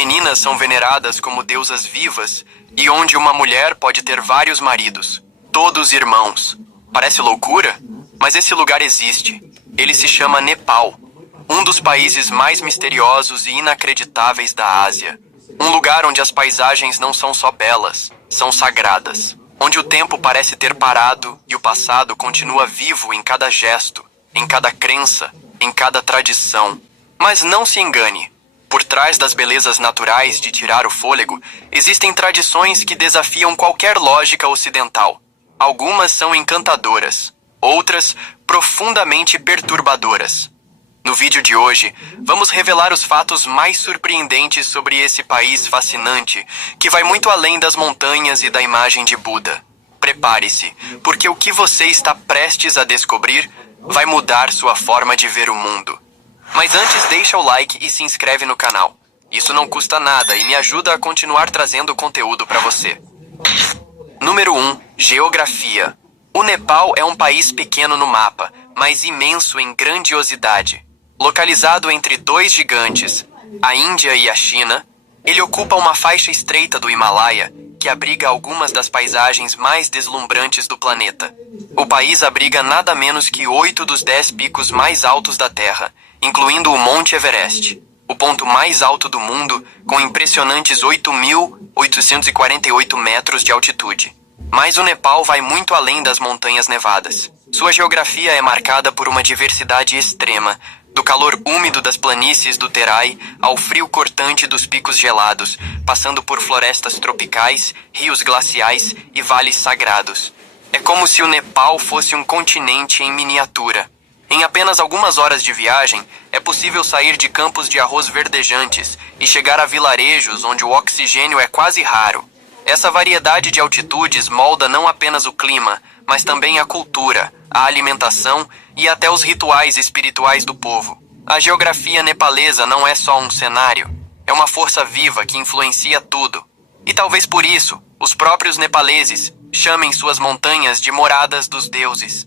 meninas são veneradas como deusas vivas e onde uma mulher pode ter vários maridos, todos irmãos. Parece loucura? Mas esse lugar existe. Ele se chama Nepal, um dos países mais misteriosos e inacreditáveis da Ásia. Um lugar onde as paisagens não são só belas, são sagradas. Onde o tempo parece ter parado e o passado continua vivo em cada gesto, em cada crença, em cada tradição. Mas não se engane. Por trás das belezas naturais de tirar o fôlego, existem tradições que desafiam qualquer lógica ocidental. Algumas são encantadoras, outras profundamente perturbadoras. No vídeo de hoje, vamos revelar os fatos mais surpreendentes sobre esse país fascinante, que vai muito além das montanhas e da imagem de Buda. Prepare-se, porque o que você está prestes a descobrir vai mudar sua forma de ver o mundo. Mas antes, deixa o like e se inscreve no canal. Isso não custa nada e me ajuda a continuar trazendo conteúdo para você. Número 1. Geografia. O Nepal é um país pequeno no mapa, mas imenso em grandiosidade. Localizado entre dois gigantes, a Índia e a China, ele ocupa uma faixa estreita do Himalaia, que abriga algumas das paisagens mais deslumbrantes do planeta. O país abriga nada menos que 8 dos 10 picos mais altos da Terra, incluindo o Monte Everest, o ponto mais alto do mundo, com impressionantes 8.848 metros de altitude. Mas o Nepal vai muito além das montanhas nevadas. Sua geografia é marcada por uma diversidade extrema, do calor úmido das planícies do Terai ao frio cortante dos picos gelados, passando por florestas tropicais, rios glaciais e vales sagrados. É como se o Nepal fosse um continente em miniatura. Em apenas algumas horas de viagem, é possível sair de campos de arroz verdejantes e chegar a vilarejos onde o oxigênio é quase raro. Essa variedade de altitudes molda não apenas o clima, mas também a cultura, a alimentação e até os rituais espirituais do povo. A geografia nepalesa não é só um cenário, é uma força viva que influencia tudo. E talvez por isso, os próprios nepaleses chamem suas montanhas de moradas dos deuses.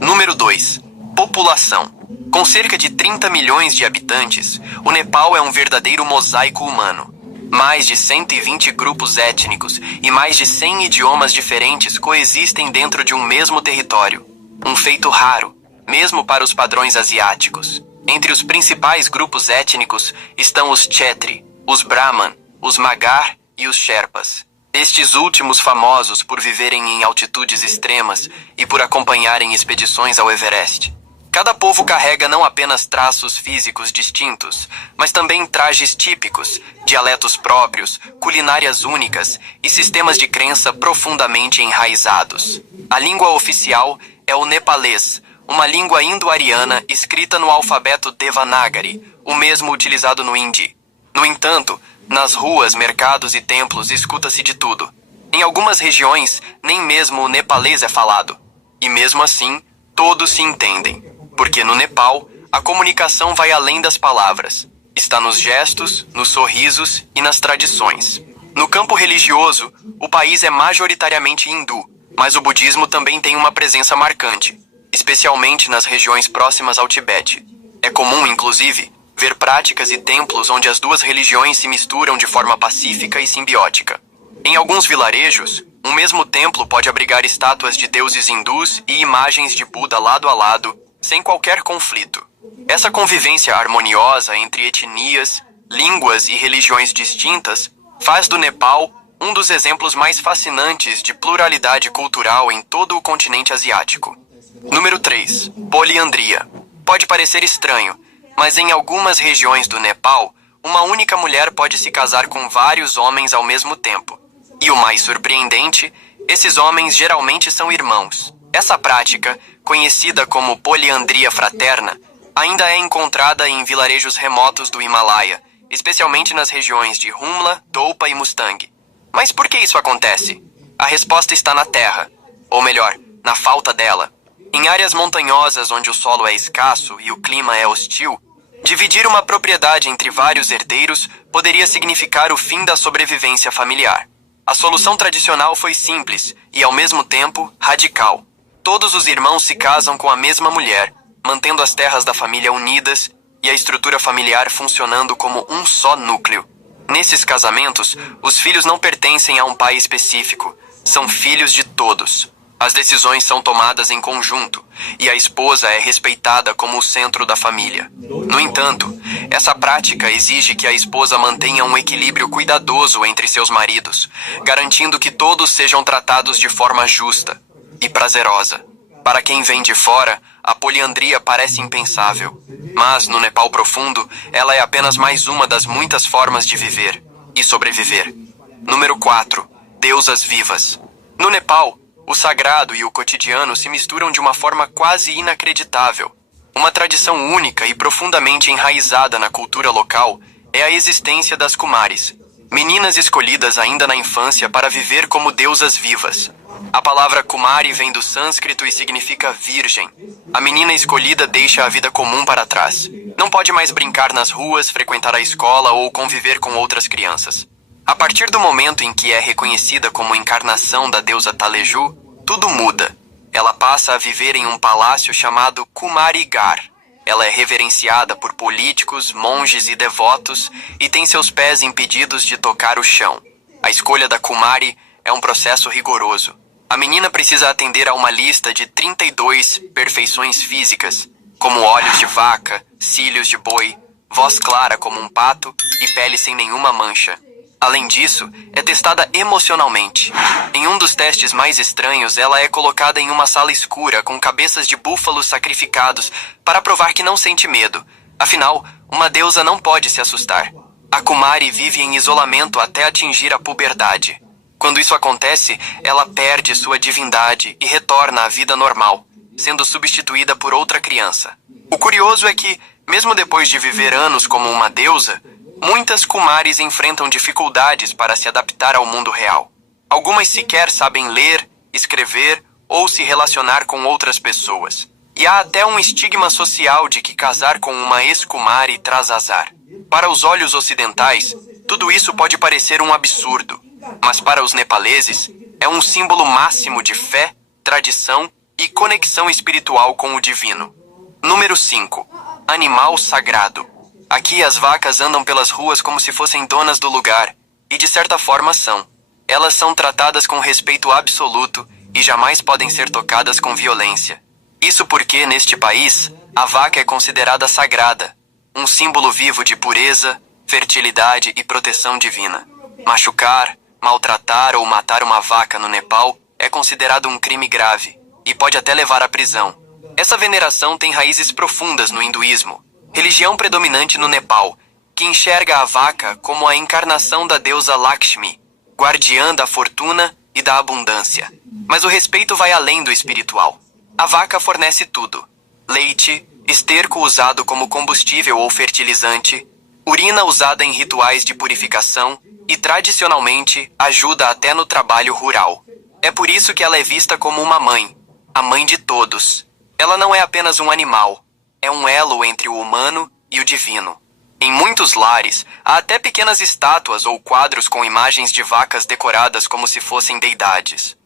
Número 2. População. Com cerca de 30 milhões de habitantes, o Nepal é um verdadeiro mosaico humano. Mais de 120 grupos étnicos e mais de 100 idiomas diferentes coexistem dentro de um mesmo território. Um feito raro, mesmo para os padrões asiáticos. Entre os principais grupos étnicos estão os Chetri, os Brahman, os Magar e os Sherpas. Estes últimos famosos por viverem em altitudes extremas e por acompanharem expedições ao Everest. Cada povo carrega não apenas traços físicos distintos, mas também trajes típicos, dialetos próprios, culinárias únicas e sistemas de crença profundamente enraizados. A língua oficial é o nepalês, uma língua indo-ariana escrita no alfabeto Devanagari, o mesmo utilizado no hindi. No entanto, nas ruas, mercados e templos escuta-se de tudo. Em algumas regiões, nem mesmo o nepalês é falado. E mesmo assim, todos se entendem. Porque no Nepal, a comunicação vai além das palavras. Está nos gestos, nos sorrisos e nas tradições. No campo religioso, o país é majoritariamente hindu, mas o budismo também tem uma presença marcante, especialmente nas regiões próximas ao Tibete. É comum, inclusive, ver práticas e templos onde as duas religiões se misturam de forma pacífica e simbiótica. Em alguns vilarejos, um mesmo templo pode abrigar estátuas de deuses hindus e imagens de Buda lado a lado, sem qualquer conflito. Essa convivência harmoniosa entre etnias, línguas e religiões distintas faz do Nepal um dos exemplos mais fascinantes de pluralidade cultural em todo o continente asiático. Número 3. Poliandria. Pode parecer estranho, mas em algumas regiões do Nepal, uma única mulher pode se casar com vários homens ao mesmo tempo. E o mais surpreendente, esses homens geralmente são irmãos. Essa prática, conhecida como poliandria fraterna, ainda é encontrada em vilarejos remotos do Himalaia, especialmente nas regiões de Humla, Dolpa e Mustang. Mas por que isso acontece? A resposta está na terra, ou melhor, na falta dela. Em áreas montanhosas onde o solo é escasso e o clima é hostil, dividir uma propriedade entre vários herdeiros poderia significar o fim da sobrevivência familiar. A solução tradicional foi simples e, ao mesmo tempo, radical. Todos os irmãos se casam com a mesma mulher, mantendo as terras da família unidas e a estrutura familiar funcionando como um só núcleo. Nesses casamentos, os filhos não pertencem a um pai específico, são filhos de todos. As decisões são tomadas em conjunto, e a esposa é respeitada como o centro da família. No entanto, essa prática exige que a esposa mantenha um equilíbrio cuidadoso entre seus maridos, garantindo que todos sejam tratados de forma justa e prazerosa. Para quem vem de fora, a poliandria parece impensável. Mas, no Nepal profundo, ela é apenas mais uma das muitas formas de viver e sobreviver. Número 4. Deusas vivas. No Nepal, o sagrado e o cotidiano se misturam de uma forma quase inacreditável. Uma tradição única e profundamente enraizada na cultura local é a existência das Kumaris, meninas escolhidas ainda na infância para viver como deusas vivas. A palavra Kumari vem do sânscrito e significa virgem. A menina escolhida deixa a vida comum para trás. Não pode mais brincar nas ruas, frequentar a escola ou conviver com outras crianças. A partir do momento em que é reconhecida como encarnação da deusa Taleju, tudo muda. Ela passa a viver em um palácio chamado Kumarigar. Ela é reverenciada por políticos, monges e devotos e tem seus pés impedidos de tocar o chão. A escolha da Kumari é um processo rigoroso. A menina precisa atender a uma lista de 32 perfeições físicas, como olhos de vaca, cílios de boi, voz clara como um pato e pele sem nenhuma mancha. Além disso, é testada emocionalmente. Em um dos testes mais estranhos, ela é colocada em uma sala escura com cabeças de búfalos sacrificados para provar que não sente medo. Afinal, uma deusa não pode se assustar. A Kumari vive em isolamento até atingir a puberdade. Quando isso acontece, ela perde sua divindade e retorna à vida normal, sendo substituída por outra criança. O curioso é que, mesmo depois de viver anos como uma deusa, muitas Kumaris enfrentam dificuldades para se adaptar ao mundo real. Algumas sequer sabem ler, escrever ou se relacionar com outras pessoas. E há até um estigma social de que casar com uma ex-Kumari traz azar. Para os olhos ocidentais, tudo isso pode parecer um absurdo, mas para os nepaleses, é um símbolo máximo de fé, tradição e conexão espiritual com o divino. Número 5. Animal sagrado. Aqui as vacas andam pelas ruas como se fossem donas do lugar, e de certa forma são. Elas são tratadas com respeito absoluto e jamais podem ser tocadas com violência. Isso porque, neste país, a vaca é considerada sagrada, um símbolo vivo de pureza, fertilidade e proteção divina. Machucar, maltratar ou matar uma vaca no Nepal é considerado um crime grave e pode até levar à prisão. Essa veneração tem raízes profundas no hinduísmo, religião predominante no Nepal, que enxerga a vaca como a encarnação da deusa Lakshmi, guardiã da fortuna e da abundância. Mas o respeito vai além do espiritual. A vaca fornece tudo: leite, esterco usado como combustível ou fertilizante, urina usada em rituais de purificação e, tradicionalmente, ajuda até no trabalho rural. É por isso que ela é vista como uma mãe, a mãe de todos. Ela não é apenas um animal, é um elo entre o humano e o divino. Em muitos lares, há até pequenas estátuas ou quadros com imagens de vacas decoradas como se fossem deidades.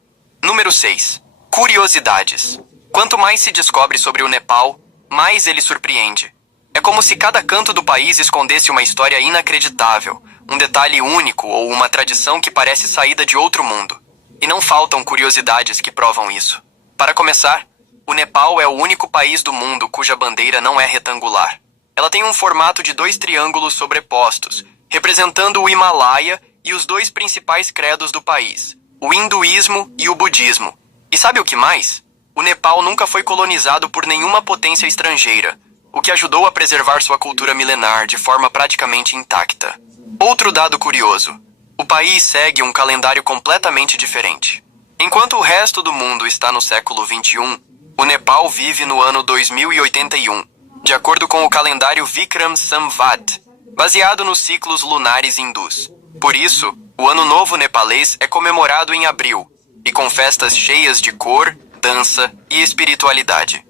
Número 6. Curiosidades. Quanto mais se descobre sobre o Nepal, mais ele surpreende. É como se cada canto do país escondesse uma história inacreditável, um detalhe único ou uma tradição que parece saída de outro mundo. E não faltam curiosidades que provam isso. Para começar, o Nepal é o único país do mundo cuja bandeira não é retangular. Ela tem um formato de 2 triângulos sobrepostos, representando o Himalaia e os 2 principais credos do país, o hinduísmo e o budismo. E sabe o que mais? O Nepal nunca foi colonizado por nenhuma potência estrangeira, o que ajudou a preservar sua cultura milenar de forma praticamente intacta. Outro dado curioso: o país segue um calendário completamente diferente. Enquanto o resto do mundo está no século XXI, o Nepal vive no ano 2081, de acordo com o calendário Vikram Samvat, baseado nos ciclos lunares hindus. Por isso, o Ano Novo nepalês é comemorado em abril, e com festas cheias de cor, dança e espiritualidade.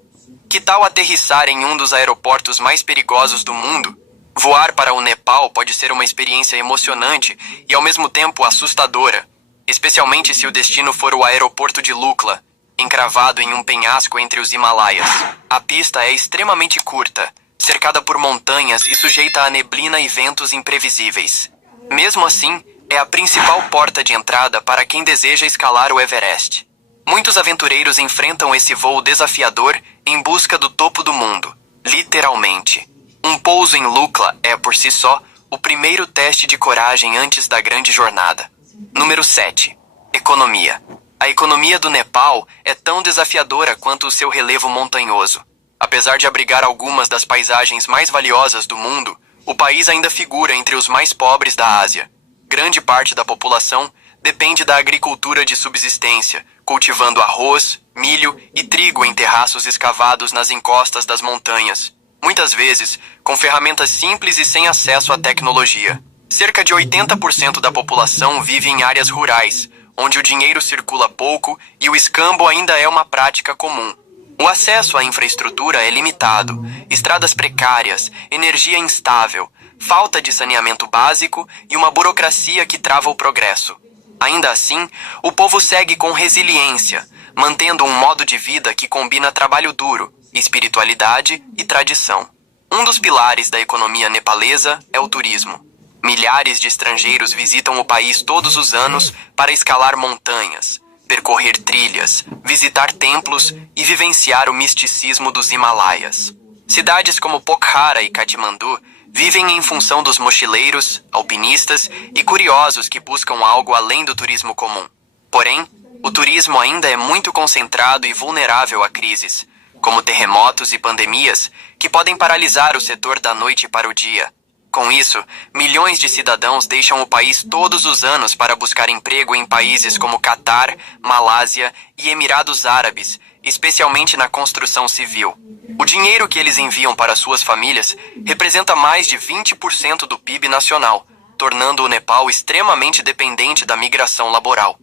Que tal aterrissar em um dos aeroportos mais perigosos do mundo? Voar para o Nepal pode ser uma experiência emocionante e ao mesmo tempo assustadora, especialmente se o destino for o aeroporto de Lukla, encravado em um penhasco entre os Himalaias. A pista é extremamente curta, cercada por montanhas e sujeita a neblina e ventos imprevisíveis. Mesmo assim, é a principal porta de entrada para quem deseja escalar o Everest. Muitos aventureiros enfrentam esse voo desafiador em busca do topo do mundo, literalmente. Um pouso em Lukla é, por si só, o primeiro teste de coragem antes da grande jornada. Número 7. Economia. A economia do Nepal é tão desafiadora quanto o seu relevo montanhoso. Apesar de abrigar algumas das paisagens mais valiosas do mundo, o país ainda figura entre os mais pobres da Ásia. Grande parte da população depende da agricultura de subsistência, cultivando arroz, milho e trigo em terraços escavados nas encostas das montanhas, muitas vezes com ferramentas simples e sem acesso à tecnologia. Cerca de 80% da população vive em áreas rurais, onde o dinheiro circula pouco e o escambo ainda é uma prática comum. O acesso à infraestrutura é limitado, estradas precárias, energia instável, falta de saneamento básico e uma burocracia que trava o progresso. Ainda assim, o povo segue com resiliência, mantendo um modo de vida que combina trabalho duro, espiritualidade e tradição. Um dos pilares da economia nepalesa é o turismo. Milhares de estrangeiros visitam o país todos os anos para escalar montanhas, percorrer trilhas, visitar templos e vivenciar o misticismo dos Himalaias. Cidades como Pokhara e Katmandu vivem em função dos mochileiros, alpinistas e curiosos que buscam algo além do turismo comum. Porém, o turismo ainda é muito concentrado e vulnerável a crises, como terremotos e pandemias, que podem paralisar o setor da noite para o dia. Com isso, milhões de cidadãos deixam o país todos os anos para buscar emprego em países como Catar, Malásia e Emirados Árabes, especialmente na construção civil. O dinheiro que eles enviam para suas famílias representa mais de 20% do PIB nacional, tornando o Nepal extremamente dependente da migração laboral.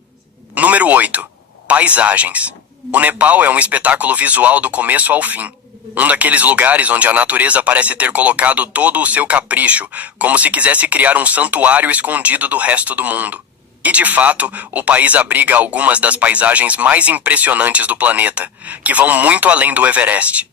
Número 8. Paisagens. O Nepal é um espetáculo visual do começo ao fim. Um daqueles lugares onde a natureza parece ter colocado todo o seu capricho, como se quisesse criar um santuário escondido do resto do mundo. E de fato, o país abriga algumas das paisagens mais impressionantes do planeta, que vão muito além do Everest.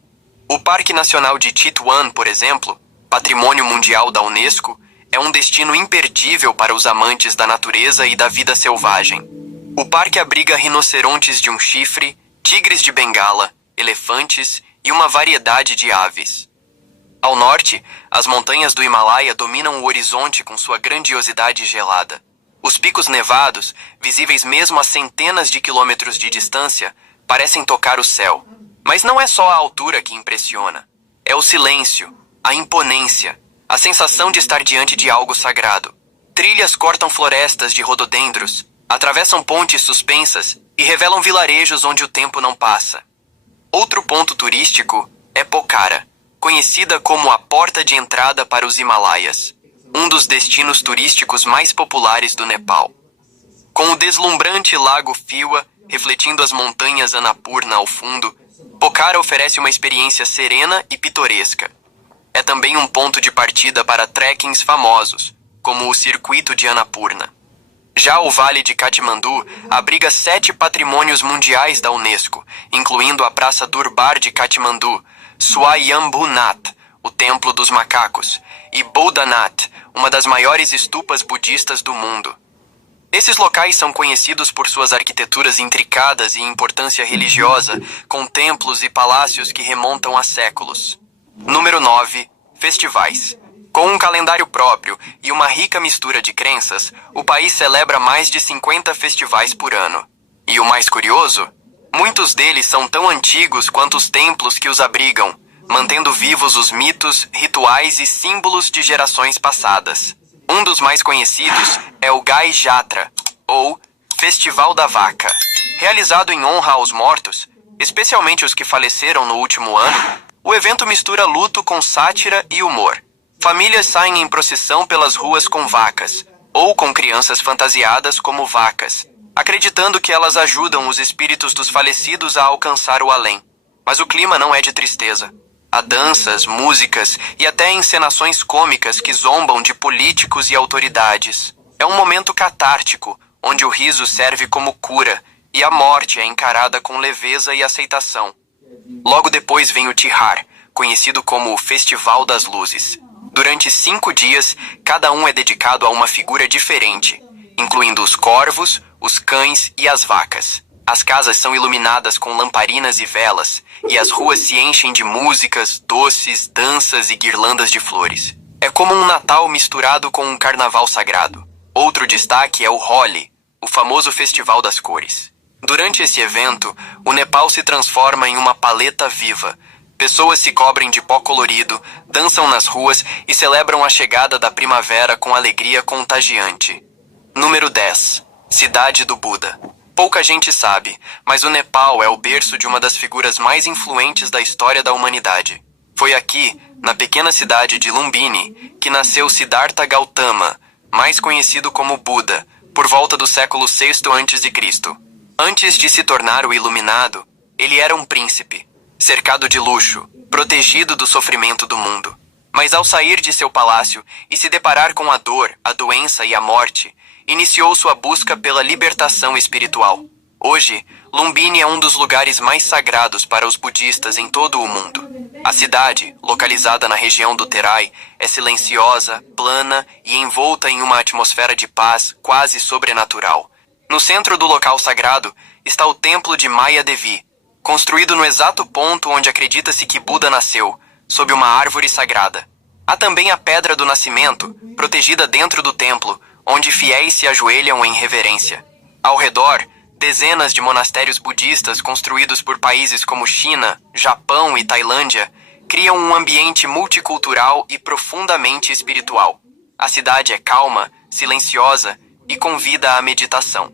O Parque Nacional de Chitwan, por exemplo, Patrimônio Mundial da Unesco, é um destino imperdível para os amantes da natureza e da vida selvagem. O parque abriga rinocerontes de um chifre, tigres de Bengala, elefantes e uma variedade de aves. Ao norte, as montanhas do Himalaia dominam o horizonte com sua grandiosidade gelada. Os picos nevados, visíveis mesmo a centenas de quilômetros de distância, parecem tocar o céu. Mas não é só a altura que impressiona. É o silêncio, a imponência, a sensação de estar diante de algo sagrado. Trilhas cortam florestas de rododendros, atravessam pontes suspensas e revelam vilarejos onde o tempo não passa. Outro ponto turístico é Pokhara, conhecida como a porta de entrada para os Himalaias, um dos destinos turísticos mais populares do Nepal. Com o deslumbrante lago Phiwa refletindo as montanhas Annapurna ao fundo, Pokhara oferece uma experiência serena e pitoresca. É também um ponto de partida para trekkings famosos, como o Circuito de Annapurna. Já o Vale de Katmandu abriga 7 patrimônios mundiais da Unesco, incluindo a Praça Durbar de Katmandu, Swayambhunath, o Templo dos Macacos, e Bodhanath, uma das maiores estupas budistas do mundo. Esses locais são conhecidos por suas arquiteturas intricadas e importância religiosa, com templos e palácios que remontam a séculos. Número 9. Festivais. Com um calendário próprio e uma rica mistura de crenças, o país celebra mais de 50 festivais por ano. E o mais curioso? Muitos deles são tão antigos quanto os templos que os abrigam, mantendo vivos os mitos, rituais e símbolos de gerações passadas. Um dos mais conhecidos é o Gai Jatra, ou Festival da Vaca. Realizado em honra aos mortos, especialmente os que faleceram no último ano, o evento mistura luto com sátira e humor. Famílias saem em procissão pelas ruas com vacas, ou com crianças fantasiadas como vacas, acreditando que elas ajudam os espíritos dos falecidos a alcançar o além. Mas o clima não é de tristeza. Há danças, músicas e até encenações cômicas que zombam de políticos e autoridades. É um momento catártico, onde o riso serve como cura e a morte é encarada com leveza e aceitação. Logo depois vem o Tihar, conhecido como o Festival das Luzes. Durante 5 dias, cada um é dedicado a uma figura diferente, incluindo os corvos, os cães e as vacas. As casas são iluminadas com lamparinas e velas, e as ruas se enchem de músicas, doces, danças e guirlandas de flores. É como um Natal misturado com um carnaval sagrado. Outro destaque é o Holi, o famoso Festival das Cores. Durante esse evento, o Nepal se transforma em uma paleta viva. Pessoas se cobrem de pó colorido, dançam nas ruas e celebram a chegada da primavera com alegria contagiante. Número 10. Cidade do Buda. Pouca gente sabe, mas o Nepal é o berço de uma das figuras mais influentes da história da humanidade. Foi aqui, na pequena cidade de Lumbini, que nasceu Siddhartha Gautama, mais conhecido como Buda, por volta do século VI a.C. Antes de se tornar o Iluminado, ele era um príncipe, cercado de luxo, protegido do sofrimento do mundo. Mas ao sair de seu palácio e se deparar com a dor, a doença e a morte, iniciou sua busca pela libertação espiritual. Hoje, Lumbini é um dos lugares mais sagrados para os budistas em todo o mundo. A cidade, localizada na região do Terai, é silenciosa, plana e envolta em uma atmosfera de paz quase sobrenatural. No centro do local sagrado está o Templo de Maya Devi, construído no exato ponto onde acredita-se que Buda nasceu, sob uma árvore sagrada. Há também a Pedra do Nascimento, protegida dentro do templo, onde fiéis se ajoelham em reverência. Ao redor, dezenas de monastérios budistas construídos por países como China, Japão e Tailândia criam um ambiente multicultural e profundamente espiritual. A cidade é calma, silenciosa e convida à meditação.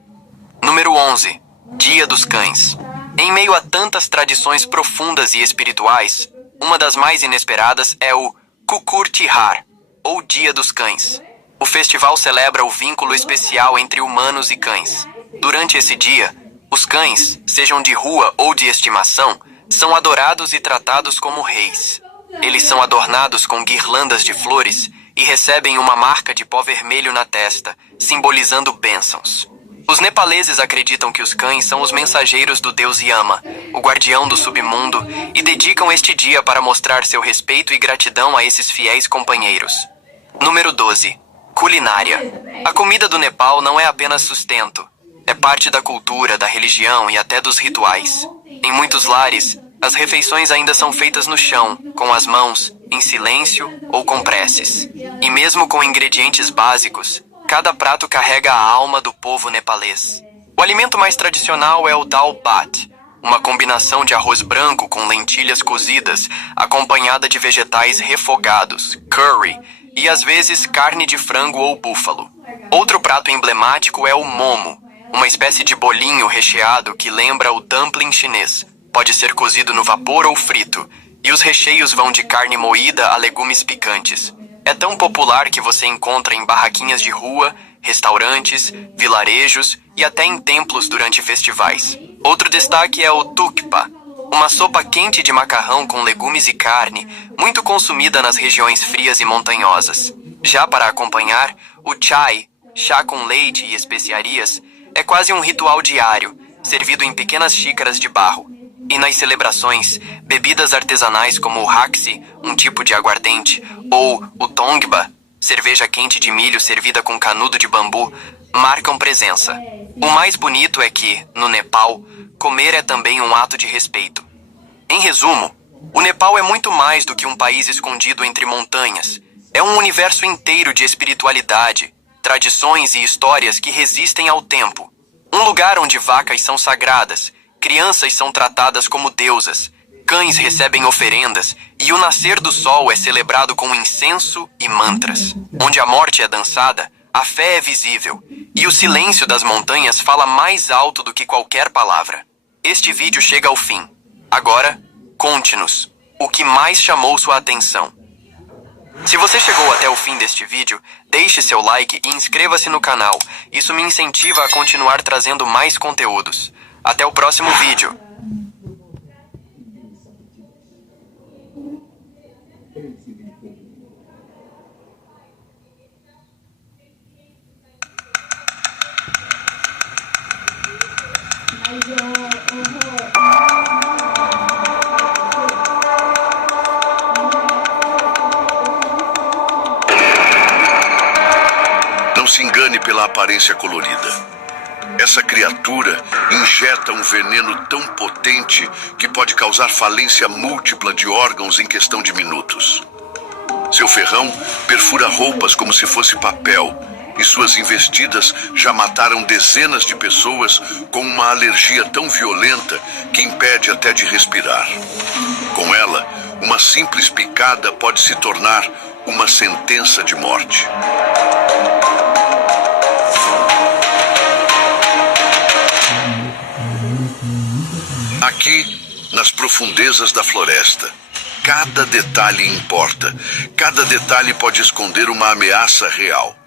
Número 11. Dia dos Cães. Em meio a tantas tradições profundas e espirituais, uma das mais inesperadas é o Kukur Tihar, ou Dia dos Cães. O festival celebra o vínculo especial entre humanos e cães. Durante esse dia, os cães, sejam de rua ou de estimação, são adorados e tratados como reis. Eles são adornados com guirlandas de flores e recebem uma marca de pó vermelho na testa, simbolizando bênçãos. Os nepaleses acreditam que os cães são os mensageiros do deus Yama, o guardião do submundo, e dedicam este dia para mostrar seu respeito e gratidão a esses fiéis companheiros. Número 12. Culinária. A comida do Nepal não é apenas sustento. É parte da cultura, da religião e até dos rituais. Em muitos lares, as refeições ainda são feitas no chão, com as mãos, em silêncio ou com preces. E mesmo com ingredientes básicos, cada prato carrega a alma do povo nepalês. O alimento mais tradicional é o dal bhat, uma combinação de arroz branco com lentilhas cozidas, acompanhada de vegetais refogados, curry, e às vezes carne de frango ou búfalo. Outro prato emblemático é o momo, uma espécie de bolinho recheado que lembra o dumpling chinês. Pode ser cozido no vapor ou frito, e os recheios vão de carne moída a legumes picantes. É tão popular que você encontra em barraquinhas de rua, restaurantes, vilarejos e até em templos durante festivais. Outro destaque é o tukpa, uma sopa quente de macarrão com legumes e carne, muito consumida nas regiões frias e montanhosas. Já para acompanhar, o chai, chá com leite e especiarias, é quase um ritual diário, servido em pequenas xícaras de barro. E nas celebrações, bebidas artesanais como o haxi, um tipo de aguardente, ou o tongba, cerveja quente de milho servida com canudo de bambu, marcam presença. O mais bonito é que, no Nepal, comer é também um ato de respeito. Em resumo, o Nepal é muito mais do que um país escondido entre montanhas. É um universo inteiro de espiritualidade, tradições e histórias que resistem ao tempo. Um lugar onde vacas são sagradas, crianças são tratadas como deusas, cães recebem oferendas e o nascer do sol é celebrado com incenso e mantras. Onde a morte é dançada, a fé é visível e o silêncio das montanhas fala mais alto do que qualquer palavra. Este vídeo chega ao fim. Agora, conte-nos o que mais chamou sua atenção. Se você chegou até o fim deste vídeo, deixe seu like e inscreva-se no canal. Isso me incentiva a continuar trazendo mais conteúdos. Até o próximo vídeo. pela aparência colorida. Essa criatura injeta um veneno tão potente que pode causar falência múltipla de órgãos em questão de minutos. Seu ferrão perfura roupas como se fosse papel, e suas investidas já mataram dezenas de pessoas com uma alergia tão violenta que impede até de respirar. Com ela, uma simples picada pode se tornar uma sentença de morte. Aqui, nas profundezas da floresta, cada detalhe importa. Cada detalhe pode esconder uma ameaça real.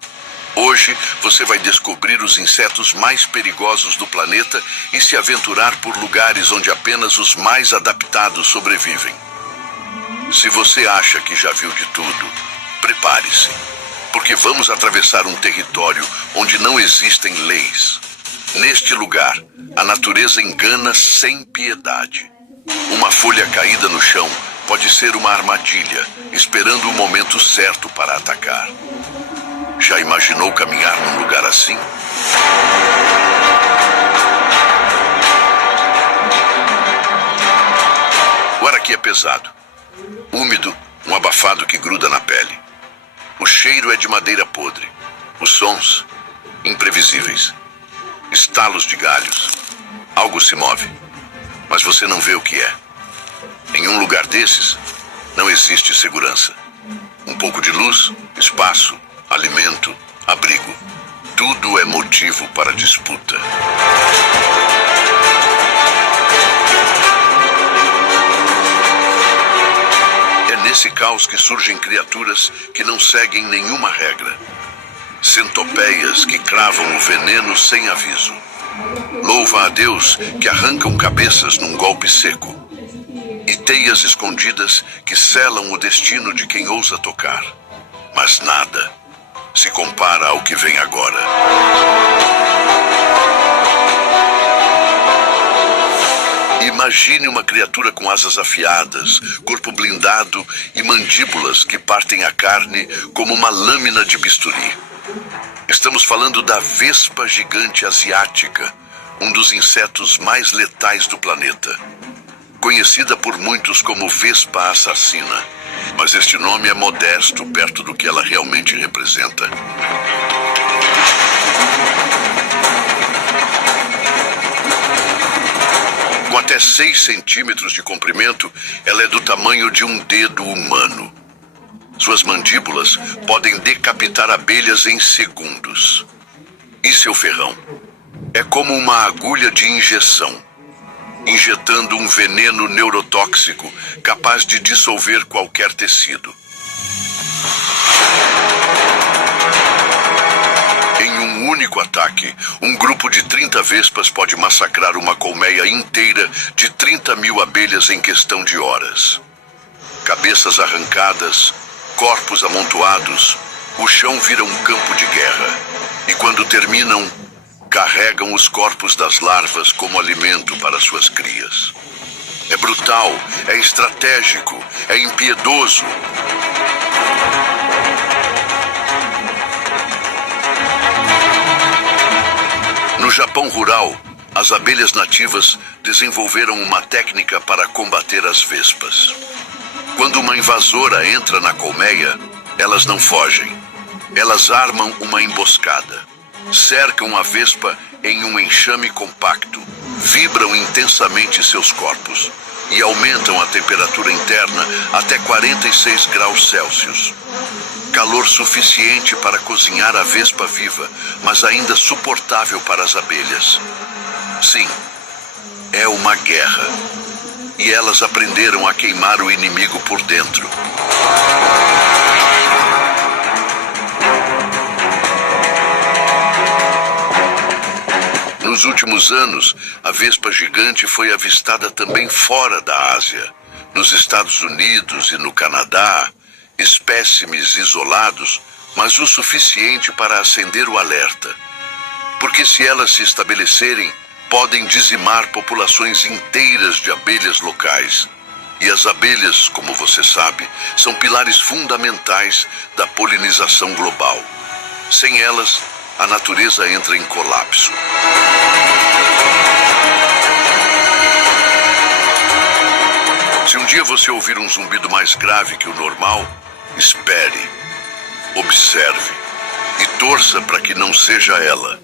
Hoje, você vai descobrir os insetos mais perigosos do planeta e se aventurar por lugares onde apenas os mais adaptados sobrevivem. Se você acha que já viu de tudo, prepare-se, porque vamos atravessar um território onde não existem leis. Neste lugar, a natureza engana sem piedade. Uma folha caída no chão pode ser uma armadilha, esperando o momento certo para atacar. Já imaginou caminhar num lugar assim? O ar aqui é pesado, úmido, um abafado que gruda na pele. O cheiro é de madeira podre. Os sons, imprevisíveis. Estalos de galhos. Algo se move, mas você não vê o que é. Em um lugar desses, não existe segurança. Um pouco de luz, espaço, alimento, abrigo. Tudo é motivo para disputa. É nesse caos que surgem criaturas que não seguem nenhuma regra. Centopeias que cravam o veneno sem aviso. Louva a Deus que arrancam cabeças num golpe seco. E teias escondidas que selam o destino de quem ousa tocar. Mas nada se compara ao que vem agora. Imagine uma criatura com asas afiadas, corpo blindado e mandíbulas que partem a carne como uma lâmina de bisturi. Estamos falando da vespa gigante asiática, um dos insetos mais letais do planeta. Conhecida por muitos como vespa assassina, mas este nome é modesto perto do que ela realmente representa. Com até 6 centímetros de comprimento, ela é do tamanho de um dedo humano. Suas mandíbulas podem decapitar abelhas em segundos. E seu ferrão? É como uma agulha de injeção, injetando um veneno neurotóxico capaz de dissolver qualquer tecido. Em um único ataque, um grupo de 30 vespas pode massacrar uma colmeia inteira de 30.000 abelhas em questão de horas. Cabeças arrancadas, corpos amontoados, o chão vira um campo de guerra. E quando terminam, carregam os corpos das larvas como alimento para suas crias. É brutal, é estratégico, é impiedoso. No Japão rural, as abelhas nativas desenvolveram uma técnica para combater as vespas. Quando uma invasora entra na colmeia, elas não fogem. Elas armam uma emboscada. Cercam a vespa em um enxame compacto, vibram intensamente seus corpos e aumentam a temperatura interna até 46 graus Celsius. Calor suficiente para cozinhar a vespa viva, mas ainda suportável para as abelhas. Sim, é uma guerra. E elas aprenderam a queimar o inimigo por dentro. Nos últimos anos, a vespa gigante foi avistada também fora da Ásia. Nos Estados Unidos e no Canadá, espécimes isolados, mas o suficiente para acender o alerta. Porque se elas se estabelecerem, podem dizimar populações inteiras de abelhas locais. E as abelhas, como você sabe, são pilares fundamentais da polinização global. Sem elas, a natureza entra em colapso. Se um dia você ouvir um zumbido mais grave que o normal, espere, observe e torça para que não seja ela.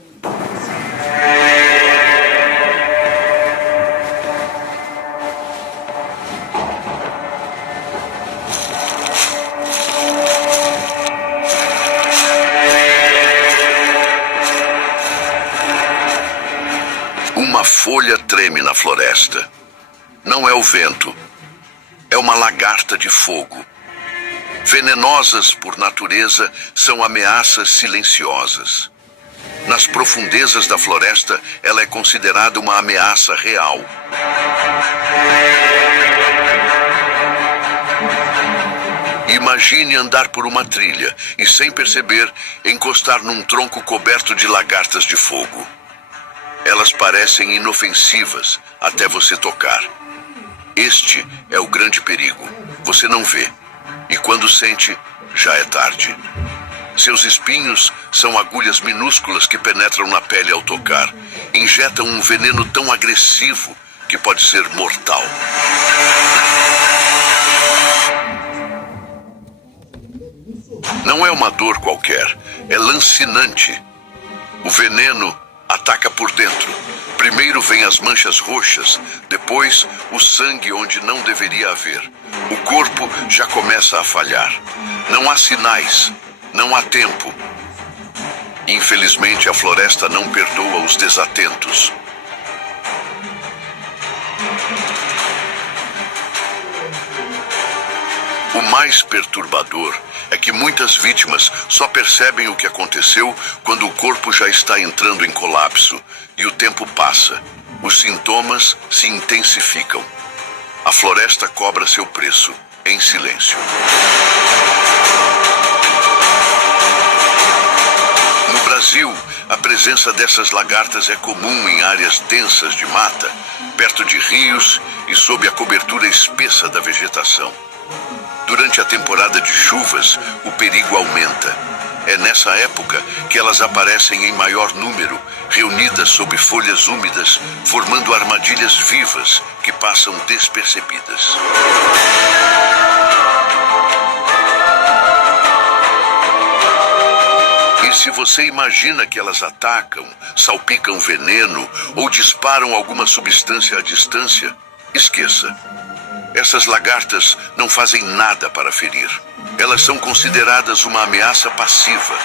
Uma folha treme na floresta. Não é o vento. É uma lagarta de fogo. Venenosas por natureza, são ameaças silenciosas. Nas profundezas da floresta, ela é considerada uma ameaça real. Imagine andar por uma trilha e, sem perceber, encostar num tronco coberto de lagartas de fogo. Elas parecem inofensivas até você tocar. Este é o grande perigo. Você não vê. E quando sente, já é tarde. Seus espinhos são agulhas minúsculas que penetram na pele ao tocar. Injetam um veneno tão agressivo que pode ser mortal. Não é uma dor qualquer, é lancinante. O veneno ataca por dentro. Primeiro vem as manchas roxas, depois o sangue onde não deveria haver. O corpo já começa a falhar. Não há sinais, não há tempo. Infelizmente, a floresta não perdoa os desatentos. O mais perturbador é que muitas vítimas só percebem o que aconteceu quando o corpo já está entrando em colapso e o tempo passa. Os sintomas se intensificam. A floresta cobra seu preço em silêncio. No Brasil, a presença dessas lagartas é comum em áreas densas de mata, perto de rios e sob a cobertura espessa da vegetação. Durante a temporada de chuvas, o perigo aumenta. É nessa época que elas aparecem em maior número, reunidas sob folhas úmidas, formando armadilhas vivas que passam despercebidas. E se você imagina que elas atacam, salpicam veneno ou disparam alguma substância à distância, esqueça. Essas lagartas não fazem nada para ferir. Elas são consideradas uma ameaça passiva.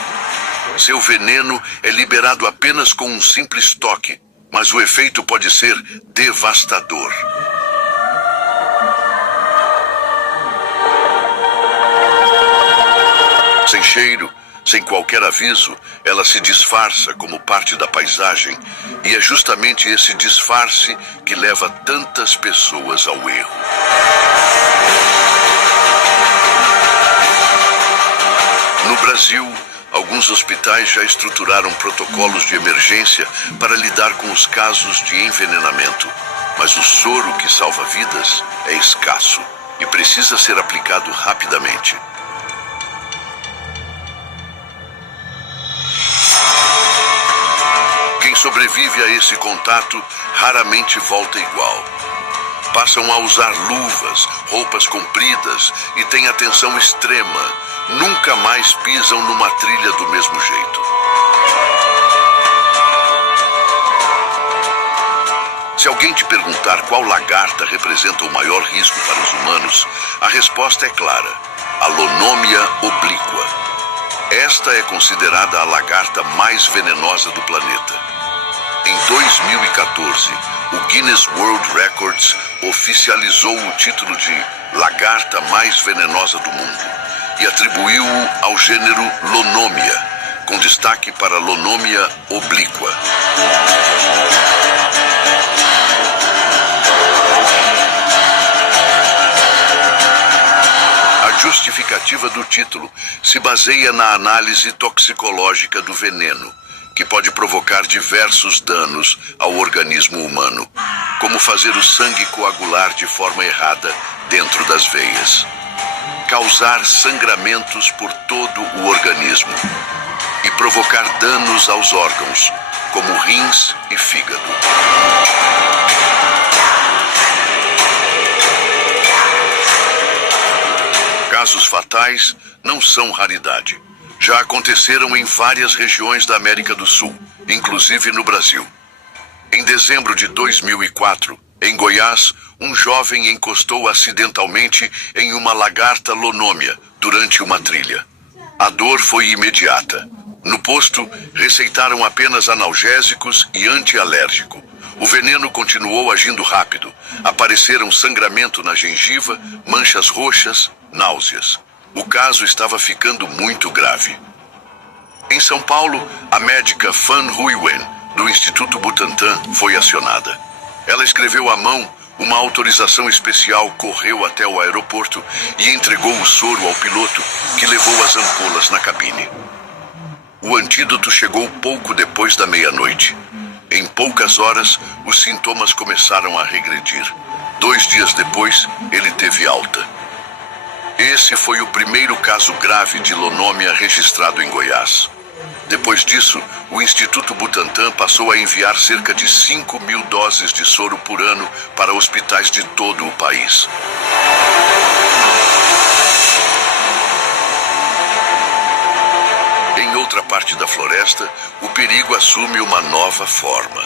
Seu veneno é liberado apenas com um simples toque, mas o efeito pode ser devastador. Sem cheiro, sem qualquer aviso, ela se disfarça como parte da paisagem, e é justamente esse disfarce que leva tantas pessoas ao erro. No Brasil, alguns hospitais já estruturaram protocolos de emergência para lidar com os casos de envenenamento, mas o soro que salva vidas é escasso e precisa ser aplicado rapidamente. Quem sobrevive a esse contato raramente volta igual. Passam a usar luvas, roupas compridas e têm atenção extrema. Nunca mais pisam numa trilha do mesmo jeito. Se alguém te perguntar qual lagarta representa o maior risco para os humanos, a resposta é clara: a Lonomia oblíqua. Esta é considerada a lagarta mais venenosa do planeta. Em 2014, o Guinness World Records oficializou o título de lagarta mais venenosa do mundo e atribuiu-o ao gênero Lonomia, com destaque para Lonomia oblíqua. A justificativa do título se baseia na análise toxicológica do veneno, que pode provocar diversos danos ao organismo humano, como fazer o sangue coagular de forma errada dentro das veias, causar sangramentos por todo o organismo, e provocar danos aos órgãos, como rins e fígado. Casos fatais não são raridade. Já aconteceram em várias regiões da América do Sul, inclusive no Brasil. Em dezembro de 2004, em Goiás, um jovem encostou acidentalmente em uma lagarta lonômia durante uma trilha. A dor foi imediata. No posto, receitaram apenas analgésicos e antialérgico. O veneno continuou agindo rápido. Apareceram sangramento na gengiva, manchas roxas, náuseas. O caso estava ficando muito grave. Em São Paulo, a médica Fan Huiwen, do Instituto Butantan, foi acionada. Ela escreveu à mão uma autorização especial, correu até o aeroporto e entregou o soro ao piloto, que levou as ampolas na cabine. O antídoto chegou pouco depois da meia-noite. Em poucas horas, os sintomas começaram a regredir. 2 dias depois, ele teve alta. Esse foi o primeiro caso grave de lonômia registrado em Goiás. Depois disso, o Instituto Butantan passou a enviar cerca de 5.000 doses de soro por ano para hospitais de todo o país. Em outra parte da floresta, o perigo assume uma nova forma.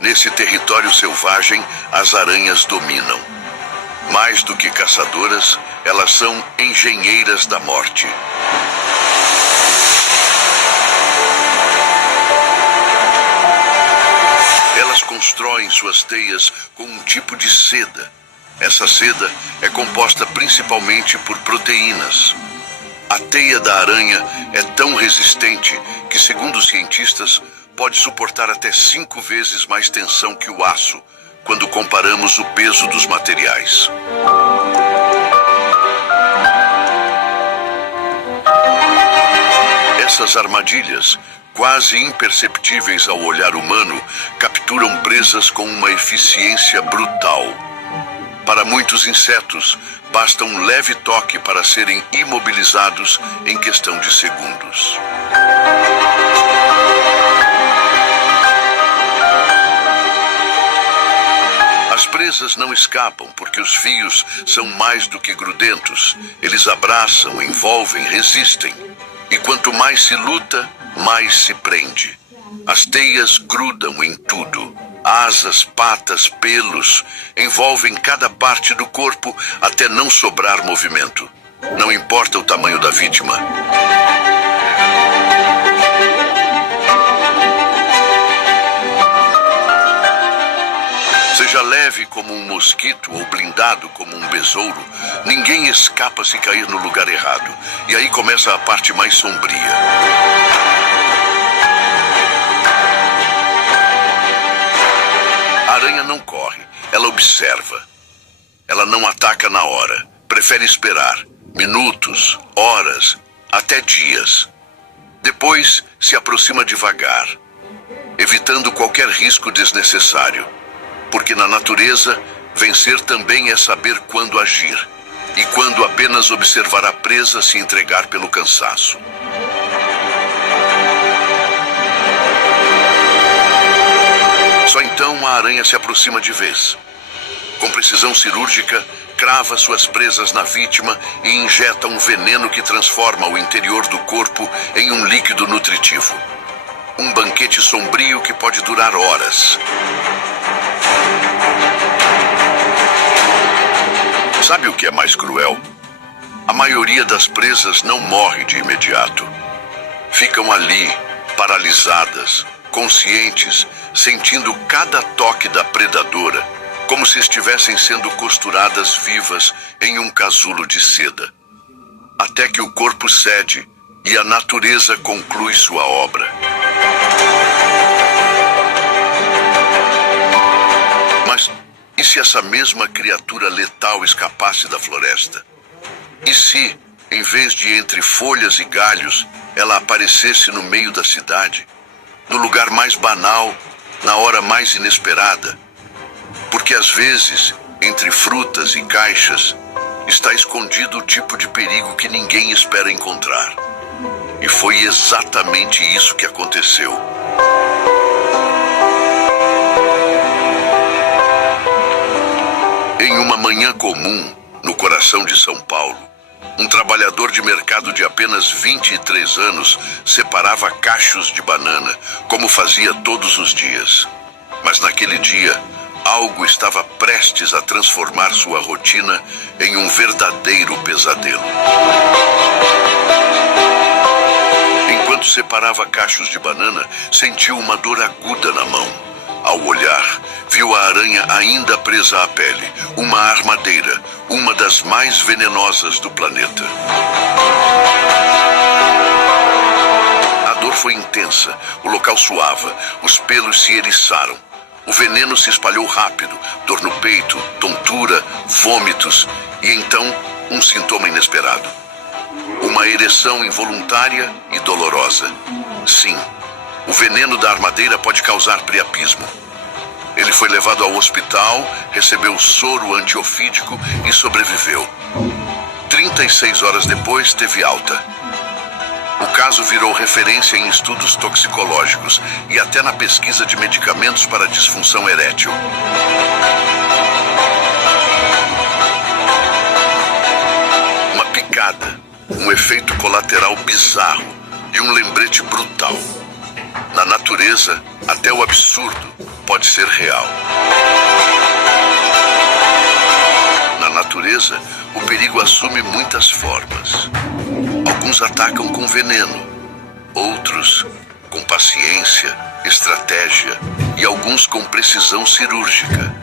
Nesse território selvagem, as aranhas dominam. Mais do que caçadoras, elas são engenheiras da morte. Elas constroem suas teias com um tipo de seda. Essa seda é composta principalmente por proteínas. A teia da aranha é tão resistente que, segundo os cientistas, pode suportar até 5 vezes mais tensão que o aço, quando comparamos o peso dos materiais. Essas armadilhas, quase imperceptíveis ao olhar humano, capturam presas com uma eficiência brutal. Para muitos insetos, basta um leve toque para serem imobilizados em questão de segundos. As presas não escapam porque os fios são mais do que grudentos. Eles abraçam, envolvem, resistem. E quanto mais se luta, mais se prende. As teias grudam em tudo. Asas, patas, pelos, envolvem cada parte do corpo até não sobrar movimento. Não importa o tamanho da vítima. Seja leve como um mosquito ou blindado como um besouro, ninguém escapa se cair no lugar errado. E aí começa a parte mais sombria. A aranha não corre, ela observa. Ela não ataca na hora, prefere esperar minutos, horas, até dias. Depois se aproxima devagar, evitando qualquer risco desnecessário. Porque na natureza, vencer também é saber quando agir e quando apenas observar a presa se entregar pelo cansaço. Só então a aranha se aproxima de vez. Com precisão cirúrgica, crava suas presas na vítima e injeta um veneno que transforma o interior do corpo em um líquido nutritivo. Um banquete sombrio que pode durar horas. Sabe o que é mais cruel? A maioria das presas não morre de imediato. Ficam ali, paralisadas, conscientes, sentindo cada toque da predadora, como se estivessem sendo costuradas vivas em um casulo de seda. Até que o corpo cede e a natureza conclui sua obra. Mas e se essa mesma criatura letal escapasse da floresta? E se, em vez de entre folhas e galhos, ela aparecesse no meio da cidade, no lugar mais banal, na hora mais inesperada? Porque às vezes, entre frutas e caixas, está escondido o tipo de perigo que ninguém espera encontrar. E foi exatamente isso que aconteceu. Em uma manhã comum, no coração de São Paulo, um trabalhador de mercado de apenas 23 anos separava cachos de banana, como fazia todos os dias. Mas naquele dia, algo estava prestes a transformar sua rotina em um verdadeiro pesadelo. Enquanto separava cachos de banana, sentiu uma dor aguda na mão. Ao olhar, viu a aranha ainda presa à pele, uma armadeira, uma das mais venenosas do planeta. A dor foi intensa, o local suava, os pelos se eriçaram. O veneno se espalhou rápido, dor no peito, tontura, vômitos e então um sintoma inesperado. Uma ereção involuntária e dolorosa. Sim, o veneno da armadeira pode causar priapismo. Ele foi levado ao hospital, recebeu soro antiofídico e sobreviveu. 36 horas depois, teve alta. O caso virou referência em estudos toxicológicos e até na pesquisa de medicamentos para disfunção erétil. Uma picada, um efeito colateral bizarro e um lembrete brutal. Na natureza, até o absurdo pode ser real. Na natureza, o perigo assume muitas formas. Alguns atacam com veneno, outros com paciência, estratégia e alguns com precisão cirúrgica.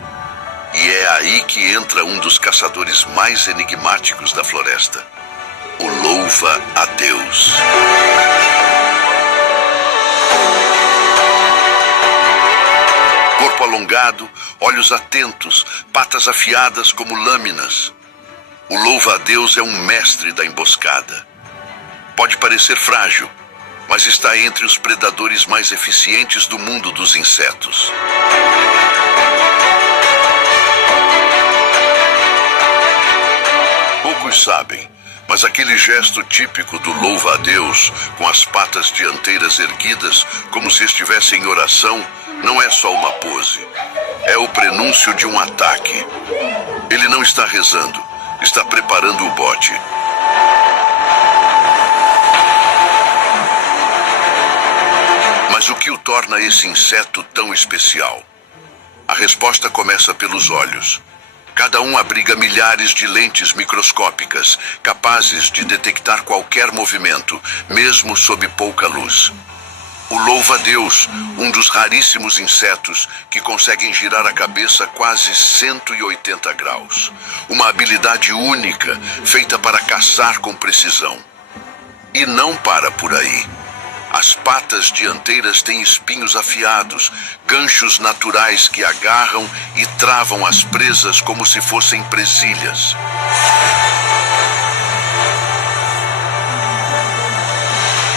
E é aí que entra um dos caçadores mais enigmáticos da floresta, o louva-a-Deus. Corpo alongado, olhos atentos, patas afiadas como lâminas. O louva-a-Deus é um mestre da emboscada. Pode parecer frágil, mas está entre os predadores mais eficientes do mundo dos insetos. Poucos sabem, mas aquele gesto típico do louva-a-Deus, com as patas dianteiras erguidas como se estivesse em oração, não é só uma pose. É o prenúncio de um ataque. Ele não está rezando, está preparando o bote. Mas o que o torna esse inseto tão especial? A resposta começa pelos olhos. Cada um abriga milhares de lentes microscópicas, capazes de detectar qualquer movimento, mesmo sob pouca luz. O louva-a-Deus, um dos raríssimos insetos que conseguem girar a cabeça quase 180 graus. Uma habilidade única, feita para caçar com precisão. E não para por aí. As patas dianteiras têm espinhos afiados, ganchos naturais que agarram e travam as presas como se fossem presilhas.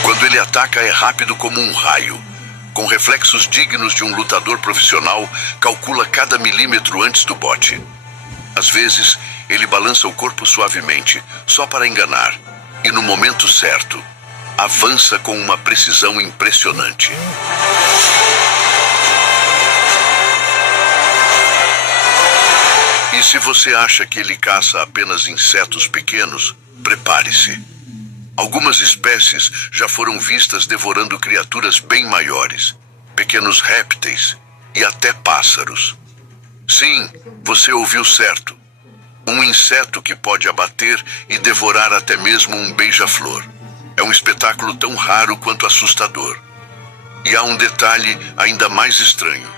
Quando ele ataca, é rápido como um raio. Com reflexos dignos de um lutador profissional, calcula cada milímetro antes do bote. Às vezes, ele balança o corpo suavemente, só para enganar, e no momento certo, avança com uma precisão impressionante. E se você acha que ele caça apenas insetos pequenos, prepare-se. Algumas espécies já foram vistas devorando criaturas bem maiores, pequenos répteis e até pássaros. Sim, você ouviu certo. Um inseto que pode abater e devorar até mesmo um beija-flor. É um espetáculo tão raro quanto assustador. E há um detalhe ainda mais estranho.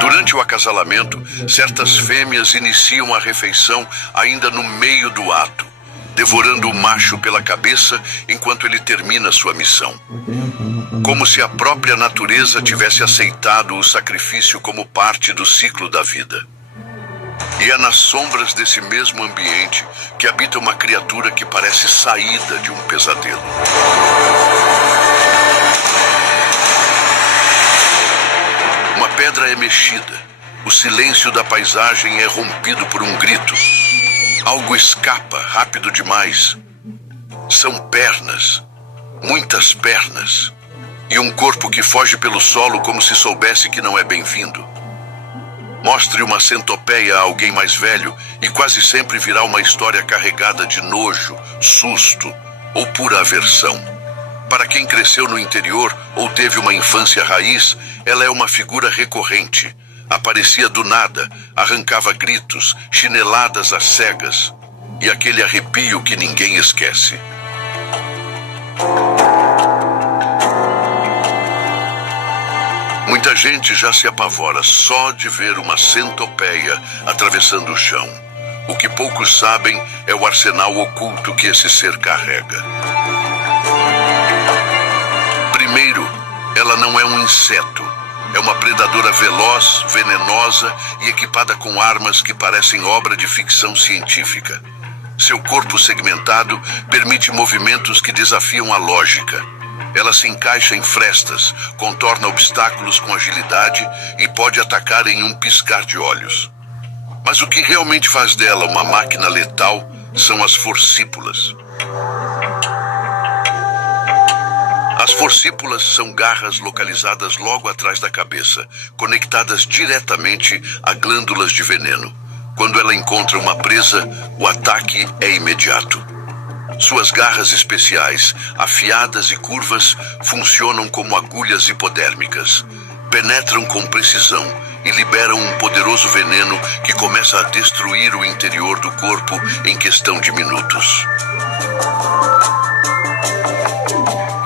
Durante o acasalamento, certas fêmeas iniciam a refeição ainda no meio do ato, devorando o macho pela cabeça enquanto ele termina sua missão. Como se a própria natureza tivesse aceitado o sacrifício como parte do ciclo da vida. E é nas sombras desse mesmo ambiente que habita uma criatura que parece saída de um pesadelo. Uma pedra é mexida. O silêncio da paisagem é rompido por um grito. Algo escapa rápido demais. São pernas, muitas pernas, e um corpo que foge pelo solo como se soubesse que não é bem-vindo. Mostre uma centopeia a alguém mais velho e quase sempre virá uma história carregada de nojo, susto ou pura aversão. Para quem cresceu no interior ou teve uma infância raiz, ela é uma figura recorrente. Aparecia do nada, arrancava gritos, chineladas às cegas e aquele arrepio que ninguém esquece. Muita gente já se apavora só de ver uma centopeia atravessando o chão. O que poucos sabem é o arsenal oculto que esse ser carrega. Primeiro, ela não é um inseto. É uma predadora veloz, venenosa e equipada com armas que parecem obra de ficção científica. Seu corpo segmentado permite movimentos que desafiam a lógica. Ela se encaixa em frestas, contorna obstáculos com agilidade e pode atacar em um piscar de olhos. Mas o que realmente faz dela uma máquina letal são as forcípulas. As forcípulas são garras localizadas logo atrás da cabeça, conectadas diretamente a glândulas de veneno. Quando ela encontra uma presa, o ataque é imediato. Suas garras especiais, afiadas e curvas, funcionam como agulhas hipodérmicas. Penetram com precisão e liberam um poderoso veneno que começa a destruir o interior do corpo em questão de minutos.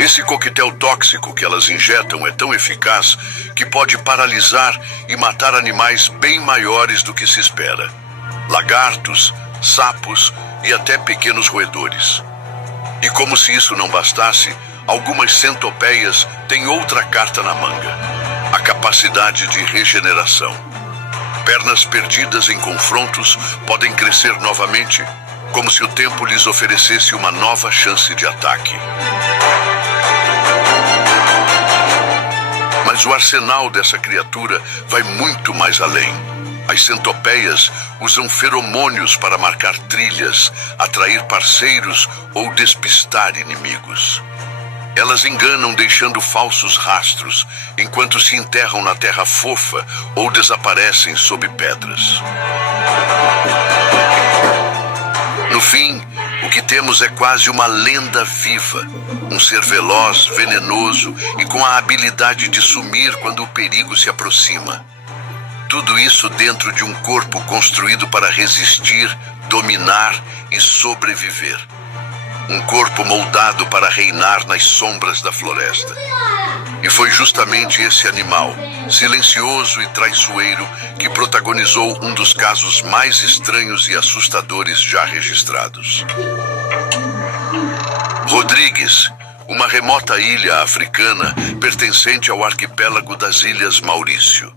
Esse coquetel tóxico que elas injetam é tão eficaz que pode paralisar e matar animais bem maiores do que se espera. Lagartos, sapos e até pequenos roedores. E como se isso não bastasse, algumas centopeias têm outra carta na manga: a capacidade de regeneração. Pernas perdidas em confrontos podem crescer novamente, como se o tempo lhes oferecesse uma nova chance de ataque. Mas o arsenal dessa criatura vai muito mais além. As centopeias usam feromônios para marcar trilhas, atrair parceiros ou despistar inimigos. Elas enganam deixando falsos rastros, enquanto se enterram na terra fofa ou desaparecem sob pedras. No fim, o que temos é quase uma lenda viva. Um ser veloz, venenoso e com a habilidade de sumir quando o perigo se aproxima. Tudo isso dentro de um corpo construído para resistir, dominar e sobreviver. Um corpo moldado para reinar nas sombras da floresta. E foi justamente esse animal, silencioso e traiçoeiro, que protagonizou um dos casos mais estranhos e assustadores já registrados. Rodrigues, uma remota ilha africana pertencente ao arquipélago das Ilhas Maurício.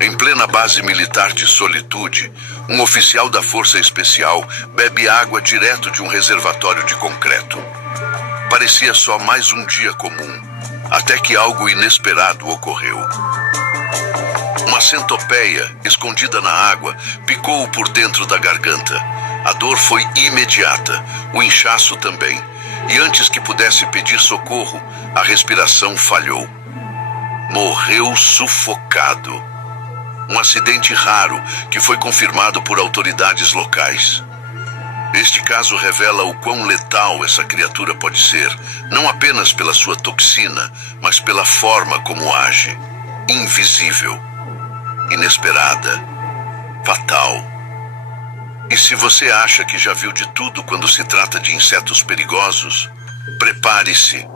Em plena base militar de Solitude, um oficial da Força Especial bebe água direto de um reservatório de concreto. Parecia só mais um dia comum, até que algo inesperado ocorreu. Uma centopeia, escondida na água, picou-o por dentro da garganta. A dor foi imediata, o inchaço também, e antes que pudesse pedir socorro, a respiração falhou. Morreu sufocado. Um acidente raro que foi confirmado por autoridades locais. Este caso revela o quão letal essa criatura pode ser, não apenas pela sua toxina, mas pela forma como age. Invisível, inesperada, fatal. E se você acha que já viu de tudo quando se trata de insetos perigosos, prepare-se.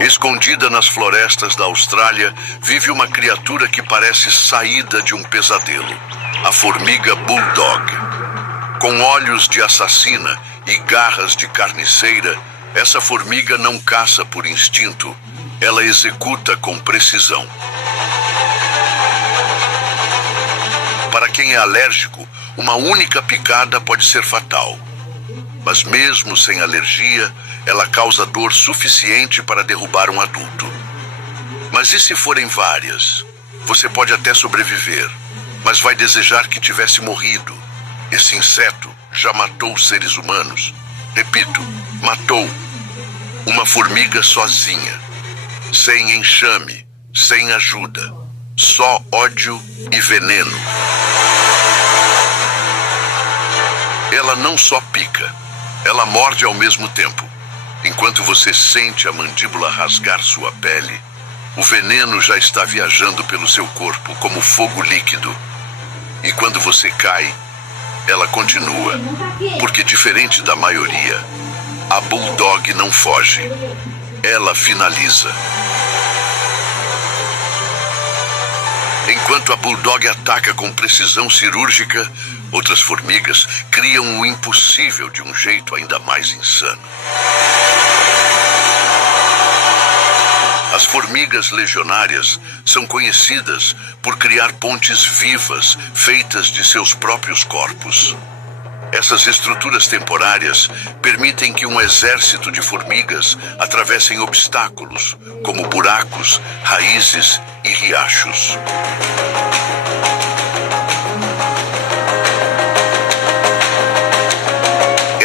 Escondida nas florestas da Austrália, vive uma criatura que parece saída de um pesadelo. A formiga bulldog. Com olhos de assassina e garras de carniceira, essa formiga não caça por instinto. Ela executa com precisão. Para quem é alérgico, uma única picada pode ser fatal. Mas mesmo sem alergia, ela causa dor suficiente para derrubar um adulto. Mas e se forem várias? Você pode até sobreviver, mas vai desejar que tivesse morrido. Esse inseto já matou seres humanos. Repito, matou. Uma formiga sozinha, sem enxame, sem ajuda, só ódio e veneno. Ela não só pica, ela morde ao mesmo tempo. Enquanto você sente a mandíbula rasgar sua pele, o veneno já está viajando pelo seu corpo como fogo líquido. E quando você cai, ela continua, porque diferente da maioria, a Bulldog não foge. Ela finaliza. Enquanto a Bulldog ataca com precisão cirúrgica, outras formigas criam o impossível de um jeito ainda mais insano. As formigas legionárias são conhecidas por criar pontes vivas feitas de seus próprios corpos. Essas estruturas temporárias permitem que um exército de formigas atravessem obstáculos, como buracos, raízes e riachos.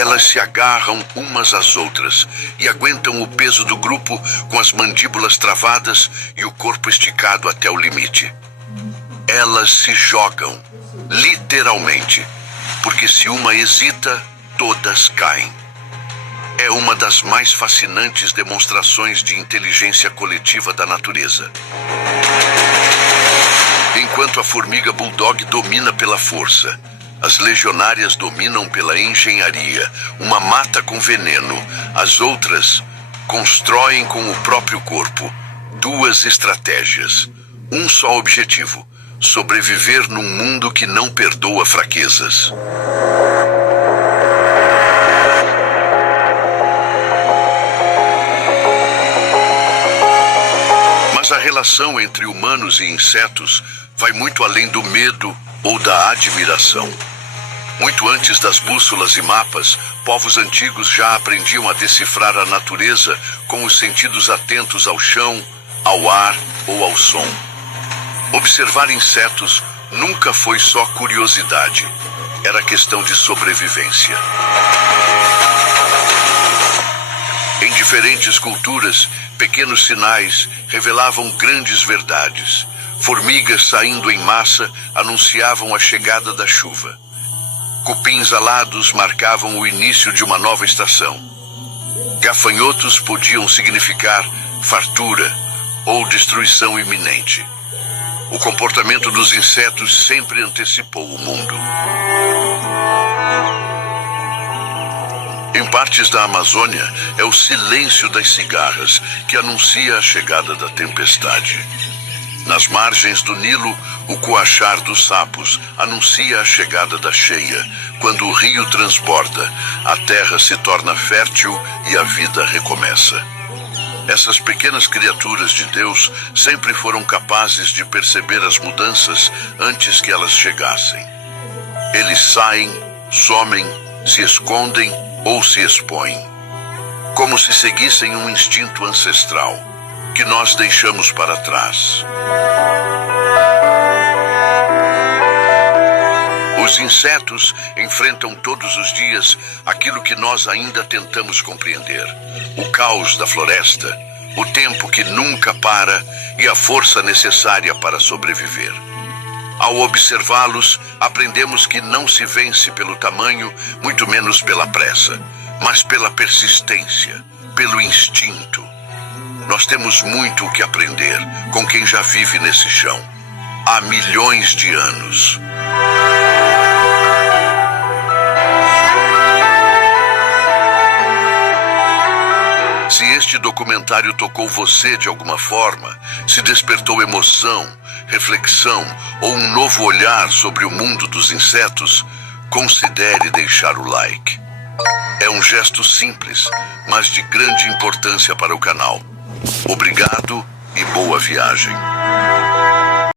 Elas se agarram umas às outras e aguentam o peso do grupo com as mandíbulas travadas e o corpo esticado até o limite. Elas se jogam, literalmente, porque se uma hesita, todas caem. É uma das mais fascinantes demonstrações de inteligência coletiva da natureza. Enquanto a formiga Bulldog domina pela força, as legionárias dominam pela engenharia, uma mata com veneno. As outras constroem com o próprio corpo duas estratégias, um só objetivo: sobreviver num mundo que não perdoa fraquezas. Mas a relação entre humanos e insetos vai muito além do medo ou da admiração. Muito antes das bússolas e mapas, povos antigos já aprendiam a decifrar a natureza com os sentidos atentos ao chão, ao ar ou ao som. Observar insetos nunca foi só curiosidade, era questão de sobrevivência. Em diferentes culturas, pequenos sinais revelavam grandes verdades. Formigas saindo em massa anunciavam a chegada da chuva. Cupins alados marcavam o início de uma nova estação. Gafanhotos podiam significar fartura ou destruição iminente. O comportamento dos insetos sempre antecipou o mundo. Em partes da Amazônia, é o silêncio das cigarras que anuncia a chegada da tempestade. Nas margens do Nilo, o coachar dos sapos anuncia a chegada da cheia. Quando o rio transborda, a terra se torna fértil e a vida recomeça. Essas pequenas criaturas de Deus sempre foram capazes de perceber as mudanças antes que elas chegassem. Eles saem, somem, se escondem ou se expõem, como se seguissem um instinto ancestral que nós deixamos para trás. Os insetos enfrentam todos os dias aquilo que nós ainda tentamos compreender: o caos da floresta, o tempo que nunca para e a força necessária para sobreviver. Ao observá-los, aprendemos que não se vence pelo tamanho, muito menos pela pressa, mas pela persistência, pelo instinto. Nós temos muito o que aprender com quem já vive nesse chão há milhões de anos. Se este documentário tocou você de alguma forma, se despertou emoção, reflexão ou um novo olhar sobre o mundo dos insetos, considere deixar o like. É um gesto simples, mas de grande importância para o canal. Obrigado e boa viagem.